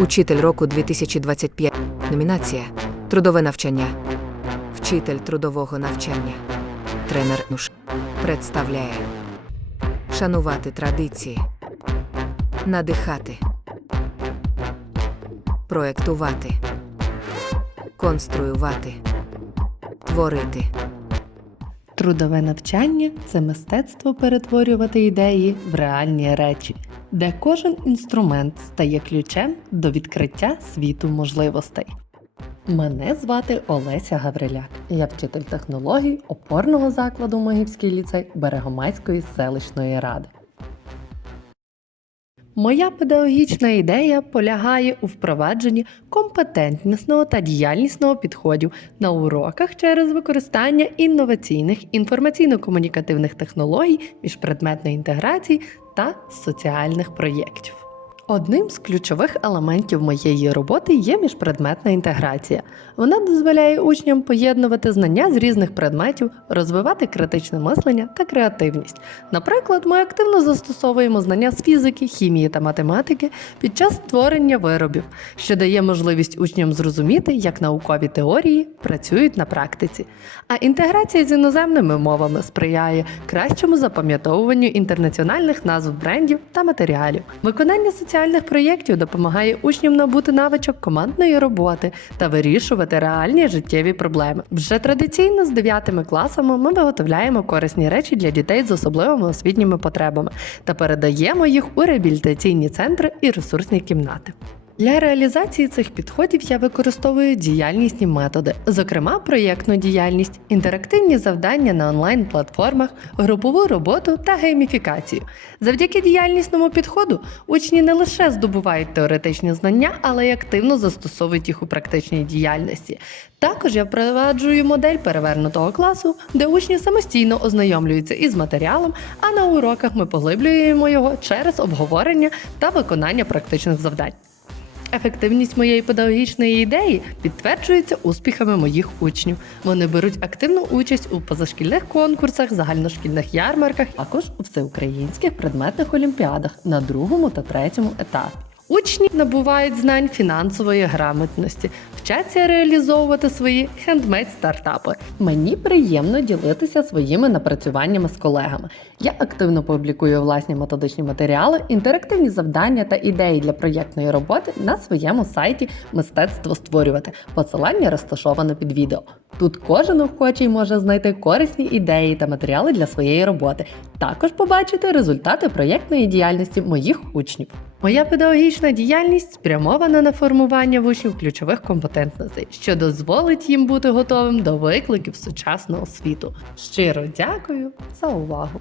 Учитель року 2025. Номінація Трудове навчання. Вчитель трудового навчання. Тренер НУШ представляє Шанувати традиції. Надихати. Проектувати. Конструювати. Творити. Трудове навчання це мистецтво перетворювати ідеї в реальні речі, де кожен інструмент стає ключем до відкриття світу можливостей. Мене звати Олеся Гавриляк. Я вчитель технологій опорного закладу Могівський ліцей Берегомайської селищної ради. Моя педагогічна ідея полягає у впровадженні компетентнісного та діяльнісного підходів на уроках через використання інноваційних інформаційно-комунікативних технологій, міжпредметної інтеграції та соціальних проєктів. Одним з ключових елементів моєї роботи є міжпредметна інтеграція. Вона дозволяє учням поєднувати знання з різних предметів, розвивати критичне мислення та креативність. Наприклад, ми активно застосовуємо знання з фізики, хімії та математики під час створення виробів, що дає можливість учням зрозуміти, як наукові теорії працюють на практиці. А інтеграція з іноземними мовами сприяє кращому запам'ятовуванню інтернаціональних назв брендів та матеріалів. Виконання соціальних проєктів допомагає учням набути навичок командної роботи та вирішувати реальні життєві проблеми. Вже традиційно з 9 класами ми виготовляємо корисні речі для дітей з особливими освітніми потребами та передаємо їх у реабілітаційні центри і ресурсні кімнати. Для реалізації цих підходів я використовую діяльнісні методи, зокрема проєктну діяльність, інтерактивні завдання на онлайн-платформах, групову роботу та гейміфікацію. Завдяки діяльнісному підходу учні не лише здобувають теоретичні знання, але й активно застосовують їх у практичній діяльності. Також я впроваджую модель перевернутого класу, де учні самостійно ознайомлюються із матеріалом, а на уроках ми поглиблюємо його через обговорення та виконання практичних завдань. Ефективність моєї педагогічної ідеї підтверджується успіхами моїх учнів. Вони беруть активну участь у позашкільних конкурсах, загальношкільних ярмарках, також у всеукраїнських предметних олімпіадах на другому та третьому етапі. Учні набувають знань фінансової грамотності, вчаться реалізовувати свої хендмейд стартапи. Мені приємно ділитися своїми напрацюваннями з колегами. Я активно публікую власні методичні матеріали, інтерактивні завдання та ідеї для проєктної роботи на своєму сайті Мистецтво створювати. Посилання розташовано під відео. Тут кожен охочий може знайти корисні ідеї та матеріали для своєї роботи. Також побачити результати проєктної діяльності моїх учнів. Моя педагогічна діяльність спрямована на формування в учнів ключових компетентностей, що дозволить їм бути готовим до викликів сучасного світу. Щиро дякую за увагу!